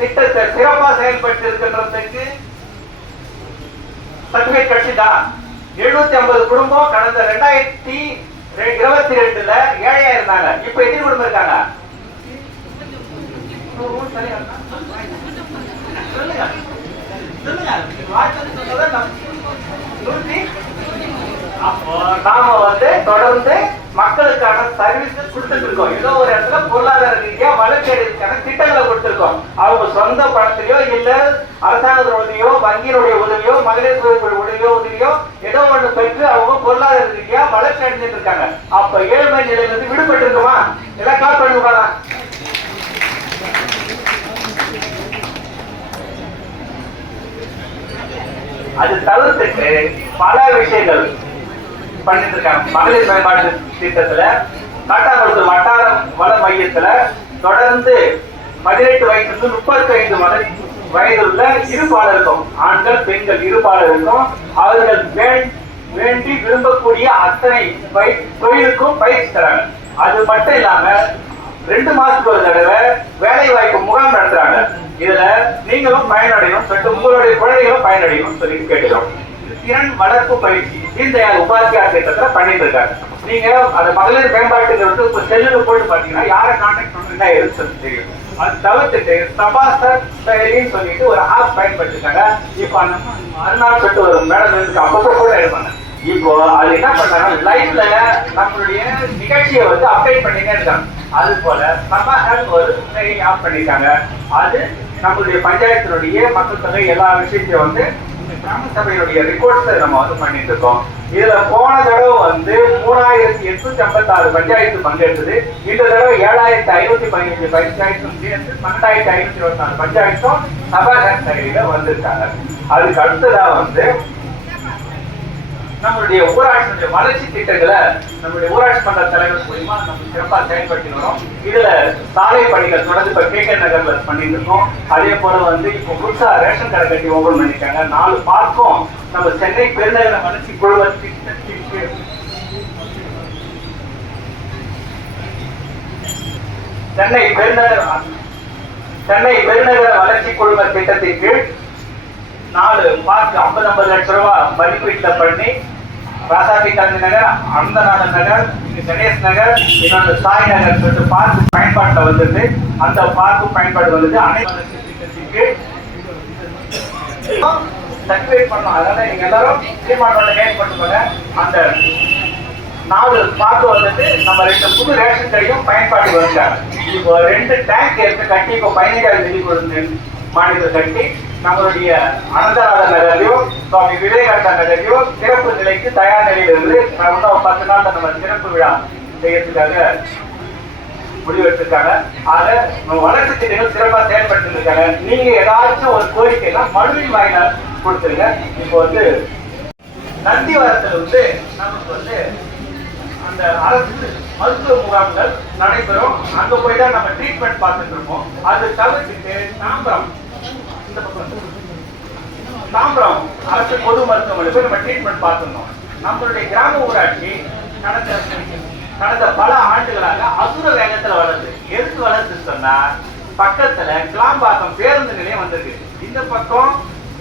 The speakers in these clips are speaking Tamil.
திட்டத்தை சிறப்பா செயல்பட்டு இருக்கின்றதுக்கு சர்டிபிகேட் கிடைச்சுதா? 750 குடும்பம் கடந்த 2022ல ஏழையா இருந்தாங்க. இப்ப எத்தனை குடும்பம் இருக்காங்க? நாம தொடர்ந்து மக்களுக்கான சர்வீஸ் கொடுத்துட்டு இருக்கோம். ஏதோ ஒரு இடத்துல பொருளாதார ரீதியா வளர்ச்சி அடைவதற்கான திட்டங்களை கொடுத்திருக்கோம். அவங்க சொந்த பணத்திலயோ இல்ல அரசாங்கத்தின் உதவியோ வங்கியினுடைய உதவியோ மகளிர் உதவியோ ஏதோ ஒன்று பெற்று அவங்க பொருளாதார ரீதியா வளர்ச்சி அடைஞ்சிட்டு இருக்காங்க. அப்ப ஏழ்மை நிலையிலிருந்து விடுபட்டு இருக்குமா? எல்லாம் கால் பண்ணுவாங்க. அது தவிர்த்துட்டு பல விஷயங்கள் பண்ணிட்டு இருக்காங்க. மகளிர் மேம்பாட்டு திட்டத்துல காட்டாங்குளத்தூர் வட்டார வள மையத்துல தொடர்ந்து 18 வயசுல 35 வயது உள்ள இருபாலருக்கும், ஆண்கள் பெண்கள் இருபாலருக்கும் அவர்கள் வேண்டி விரும்பக்கூடிய அத்தனை தொழிலுக்கும் பயிற்சி தராங்க. அது மட்டும் இல்லாம 2 மாசத்துக்கு ஒரு தடவை வேலை வாய்ப்பு முகாம் நடத்துறாங்க. இதுல நீங்களும் பயனடையணும் சொல்லிட்டு உங்களுடைய குழந்தைகளும் பயனடையணும் சொல்லிட்டு கேட்டுக்கிறோம். திறன் வளர்ப்பு பயிற்சி தீன்தயாள் உபாத்தியார் திட்டத்துல பண்ணிட்டு இருக்காங்க. நீங்க அந்த மகளிர் மேம்பாட்டுங்கிறது இப்ப செல்லுல போட்டு பாத்தீங்கன்னா யாரை கான்டாக்ட் பண்ணா எதுன்னு தெரியும். அது தவிர்த்துட்டு சபாசர் செயலின்னு சொல்லிட்டு ஒரு ஆப் பயன்படுத்திருக்காங்க. இப்ப நம்ம அருணாள் சொல்லிட்டு ஒரு மேடம் அப்பப்போ கூட எடுப்பாங்க. இப்போ அது என்ன பண்றாங்க, லைவ்ல நம்மளுடைய நிகழ்ச்சியை அப்டேட் பண்ணிட்டே இருக்காங்க. அது போல சபாசர் ஒரு செயலி ஆப் பண்ணிருக்காங்க. அது நம்மளுடைய பஞ்சாயத்தினுடைய மக்கள் தொகை எல்லா விஷயத்தையும் கிராம சபையுடைய ரிப்போர்ட்ஸ் நம்ம பண்ணிட்டு இருக்கோம். இதுல போன தடவை 3856 பஞ்சாயத்து பங்கெடுத்தது. இந்த தடவை 7515 பஞ்சாயத்தும் சேர்ந்து 12524 பஞ்சாயத்தும் சபாகர் செயலியில வந்திருக்காங்க. அதுக்கு அடுத்ததா நம்மளுடைய ஊராட்சி வளர்ச்சி திட்டங்களை நம்மளுடைய ஊராட்சி மன்ற தலைவர் மூலமா நம்ம சிறப்பாக செயல்படுத்தி வரோம். இதுல சாலை பணிகள் தொடர்ந்து இப்ப KK நகர்ல பண்ணிட்டு இருக்கோம். அதே போல இப்போ புதுசா ரேஷன் கடை கட்டி ஓபன் பண்ணிருக்காங்க. 4 பார்க்கும் நம்ம சென்னை பெருநகர வளர்ச்சி குழும திட்டத்திற்கு சென்னை பெருநகர வளர்ச்சி குழும திட்டத்திற்கு 4 பார்க் 50 லட்சம் ரூபாய் மதிப்பீட்டுல பண்ணி ராசாதி காந்தி நகர், அந்தநாதன் நகர், கணேஷ் நகர், இன்னொன்று சாய் நகர் சொல்லிட்டு பார்க் பயன்பாட்டில் வந்தது. அந்த பார்க்கும் பயன்பாடு வந்தது. அனைத்து திட்டத்திற்கு சர்டிஃபிகேட் பண்ணணும். அதனால நீங்க எல்லாரும் தீர்மானோட ஏற்பட்டுப்பாங்க. அந்த 4 பார்க் நம்ம 2 புது ரேஷன் கடையும் பயன்பாடு வந்துட்டாங்க. இப்போ 2 டேங்க் கட்டி இப்போ 15,000 நிதி கொடுத்து மாநில கட்டி நம்மளுடைய அனந்தநாதன் நகர்லையும் சுவாமி விவேகானந்தா நகர்லையும் சிறப்பு நிலைக்கு தயார் நிலையில் இருந்து 10 நாள் நம்ம சிறப்பு விழா செய்யறதுக்காக முடிவெடுத்திருக்காங்க. ஆக வளர்ச்சி திட்டங்கள் சிறப்பாக செயல்பட்டு இருக்காங்க. நீங்க ஏதாச்சும் ஒரு கோரிக்கைனா மனுவின் வாயிலாக கொடுத்துருங்க. இப்போ நந்திவரத்துல நமக்கு அந்த அரசு மருத்துவ முகாம்கள் நடைபெறும். அங்க போய் தான் நம்ம ட்ரீட்மெண்ட் பார்த்துட்டு இருக்கோம். அது தவிர்த்துட்டு தாம்பரம் அரசு பொது மருத்துவமனை போய் நம்ம ட்ரீட்மெண்ட் பார்த்துருந்தோம். நம்மளுடைய கிராம ஊராட்சி கடந்த பல ஆண்டுகளாக அசுர வேகத்துல வளருது. எதுக்கு வளருது சொன்னா, பக்கத்துல கிளாம்பாக்கம் பேருந்து நிலையம் வந்திருக்கு, இந்த பக்கம்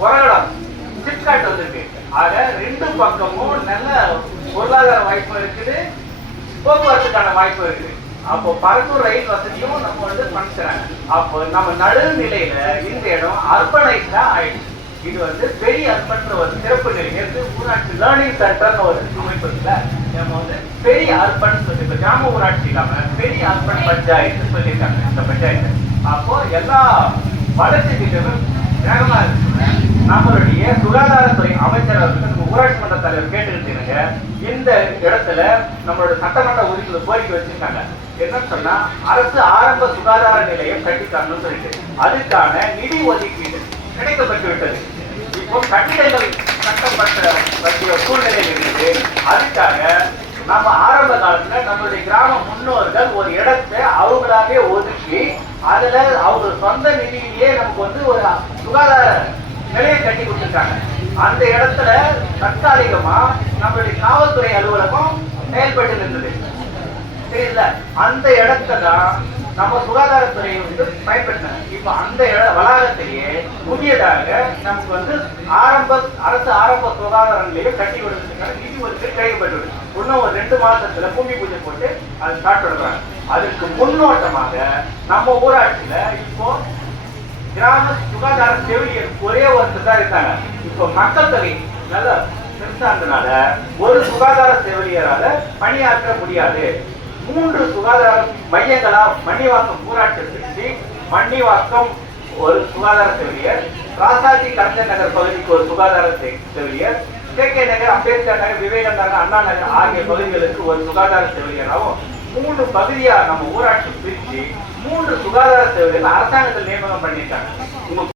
உரகடம் சிப்காட் வந்திருக்கு. ஆக 2 பக்கமும் நல்ல பொருளாதார வாய்ப்பு இருக்குது, போக்குவரத்துக்கான வாய்ப்பு இருக்குது. அப்போ பரந்தூர் ரயில் வசதியும் நம்ம பண்ணிக்கிறாங்க. அப்போ நம்ம நடுநிலையில இந்த இடம் அர்பனைஸ்டா ஆயிடுச்சு. இது பெரிய அர்பன் ஒரு சிறப்பு நிலை. ஊராட்சி லேர்னிங் சென்டர்னு ஒரு அமைப்பு இருக்குல்ல, நம்ம பெரிய அர்பன் சொல்லி கிராம ஊராட்சி இல்லாம பெரிய அர்பன் பஞ்சாயத்து சொல்லியிருக்காங்க இந்த பஞ்சாயத்து. அப்போ எல்லா வளர்ச்சி திட்டமும் வேகமா இருக்கு. நம்மளுடைய சுகாதாரத்துறை அமைச்சர் நம்ம ஊராட்சி மன்ற தலைவர் கேட்டுக்கிட்டு இந்த இடத்துல நம்மளோட சட்டமன்ற உறுப்பினர் கோரிக்கை வச்சிருக்காங்க. என்னன்னு சொன்னா, அரசு ஆரம்ப சுகாதார நிலையம் கட்டி தரணும்னு சொல்லிட்டு அதுக்கான நிதி ஒதுக்கீடு கிடைக்கப்பட்டு விட்டது. இப்போ கட்டிடங்கள் கட்டப்பட்ட சூழ்நிலை இருக்குது. அதுக்காக நம்ம ஆரம்ப காலத்துல நம்மளுடைய கிராம முன்னோர்கள் ஒரு இடத்தை அவங்களாவே ஒதுக்கி அதுல அவங்க சொந்த நிதியிலேயே நமக்கு ஒரு சுகாதார நிலையம் கட்டி கொடுத்துருக்காங்க. அந்த இடத்துல தற்காலிகமா நம்மளுடைய காவல்துறை அலுவலகம் செயல்பட்டு இருந்தது. தெரியல, அந்த இடத்தான் நம்ம சுகாதாரத்துறையை வந்து பயன்படுத்தினாங்க. இப்ப அந்த வளாகத்திலேயே புதியதாக நமக்கு வந்து அரசு ஆரம்ப சுகாதார நிலையம் கட்டி கொடுக்கிறதுக்கான நிதி ஒதுக்கீடு கிடைக்கப்பட்டுள்ளது. இன்னும் ஒரு 2 மாசத்துல பூமி பூஜை போட்டு அது ஸ்டார்ட் பண்ணுறாங்க. அதுக்கு முன்னோட்டமாக நம்ம ஊராட்சியில இப்போ கிராம சுகாதார செவிலியர் ஒரே ஒருத்தர் தான் இருக்காங்க. இப்போ மக்கள் தொகை நல்ல பெருசானதுனால ஒரு சுகாதார செவிலியரால பணியாற்ற முடியாது. 3 சுகாதார மையங்களா மன்னிவாக்கம் ஊராட்சி பிரிச்சு, மன்னிவாக்கம் ஒரு சுகாதார செவிலியர், ராசாஜி கலைஞர் நகர் பகுதிக்கு ஒரு சுகாதார செவிலியர், கே நகர், அம்பேத்கர் நகர், விவேகானந்தர், அண்ணா நகர் ஆகிய பகுதிகளுக்கு ஒரு சுகாதார செவிலியராகவும் 3 பகுதியா நம்ம ஊராட்சி பிரிச்சு 3 சுகாதார செவிலியர்கள் அரசாங்கத்தில் நியமனம் பண்ணிட்டாங்க.